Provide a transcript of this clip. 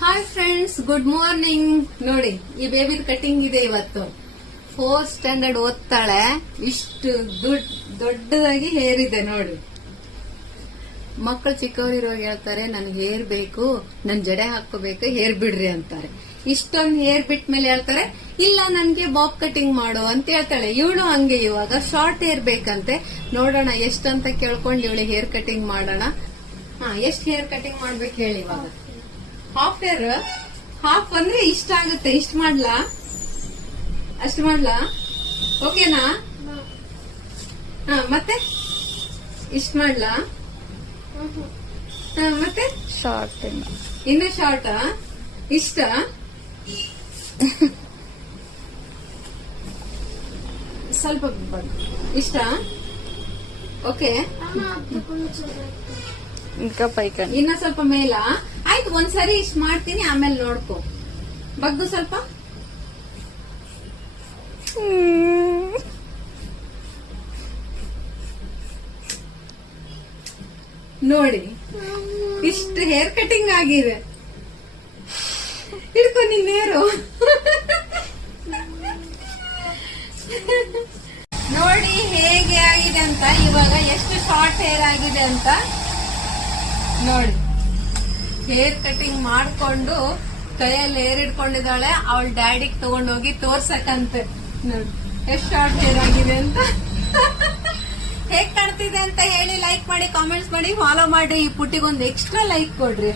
Hi friends, good morning. ನೋಡಿ, ಈ baby cutting ಇದೆ ಇವತ್ತು. 4th standard ಓದ್ತಾಳೆ. ಇಷ್ಟು ದೊಡ್ಡದಾಗಿ ಹೇರ್ ಇದೆ ನೋಡಿ. ಮಕ್ಕಳು ಚಿಕ್ಕವರಿರುವಾಗ ಹೇಳ್ತಾರೆ, ನನ್ಗೆ ಹೇರ್ ಬೇಕು, ನನ್ ಜಡೆ ಹಾಕೋಬೇಕು, ಹೇರ್ ಬಿಡ್ರಿ ಅಂತಾರೆ. ಇಷ್ಟೊಂದು ಹೇರ್ ಬಿಟ್ಟ ಮೇಲೆ ಹೇಳ್ತಾರೆ, ಇಲ್ಲ ನನ್ಗೆ ಬಾಬ್ ಕಟಿಂಗ್ ಮಾಡು ಅಂತ ಹೇಳ್ತಾಳೆ. ಇವಳು ಹಂಗೆ ಇವಾಗ ಶಾರ್ಟ್ ಹೇರ್ ಬೇಕಂತೆ. ನೋಡೋಣ ಎಷ್ಟಂತ ಕೇಳ್ಕೊಂಡು ಇವಳಿಗೆ ಹೇರ್ ಕಟಿಂಗ್ ಮಾಡೋಣ. ಎಷ್ಟು ಹೇರ್ ಕಟಿಂಗ್ ಮಾಡ್ಬೇಕು ಹೇಳಿ ಇವಾಗ. ಹಾಫ್ ಹೇರ್, ಹಾಫ್ ಅಂದ್ರೆ ಇಷ್ಟ ಆಗುತ್ತೆ. ಇಷ್ಟ ಮಾಡ್ಲಾ? ಅಷ್ಟು ಮಾಡ್ಲಾ? ಓಕೆನಾ? ಮತ್ತೆ ಇಷ್ಟ ಮಾಡ್ಲಾ? ಮತ್ತೆ ಶಾರ್ಟ್ ಇನ್ನು ಶಾರ್ಟಾ? ಇಷ್ಟ? ಸ್ವಲ್ಪ ಇಷ್ಟ? ಓಕೆ. ఇంకా పైకి ಇನ್ನ ಸ್ವಲ್ಪ ಮೇಲ. ಆಯ್ತು, ಒಂದ್ಸರಿ ಇಷ್ಟ ಮಾಡ್ತೀನಿ, ಆಮೇಲೆ ನೋಡ್ಕೊ. ಬಗ್ಗು ಸ್ವಲ್ಪ. ನೋಡಿ, ಇಷ್ಟು ಹೇರ್ ಕಟಿಂಗ್ ಆಗಿದೆ. ಹಿಡ್ಕೊ ನಿನ್ ಹೇರು. ನೋಡಿ ಹೇಗೆ ಆಗಿದೆ ಅಂತ. ಇವಾಗ ಎಷ್ಟು ಶಾರ್ಟ್ ಹೇರ್ ಆಗಿದೆ ಅಂತ ನೋಡಿ. ಹೇರ್ ಕಟಿಂಗ್ ಮಾಡ್ಕೊಂಡು ಕೈಯಲ್ಲಿ ಹೇರ್ ಇಟ್ಕೊಂಡಿದ್ದಾಳೆ. ಅವಳ ಡ್ಯಾಡಿಗ್ ತಗೊಂಡೋಗಿ ತೋರ್ಸಕಂತೆ. ನೋಡಿ ಎಷ್ಟು ಶಾರ್ಟ್ ಹೇರ್ ಆಗಿದೆ ಅಂತ. ಹೇಗ್ ಕಾಣ್ತಿದೆ ಅಂತ ಹೇಳಿ ಲೈಕ್ ಮಾಡಿ, ಕಾಮೆಂಟ್ಸ್ ಮಾಡಿ, ಫಾಲೋ ಮಾಡಿ. ಈ ಪುಟ್ಟಿಗೊಂದು ಎಕ್ಸ್ಟ್ರಾ ಲೈಕ್ ಕೊಡ್ರಿ.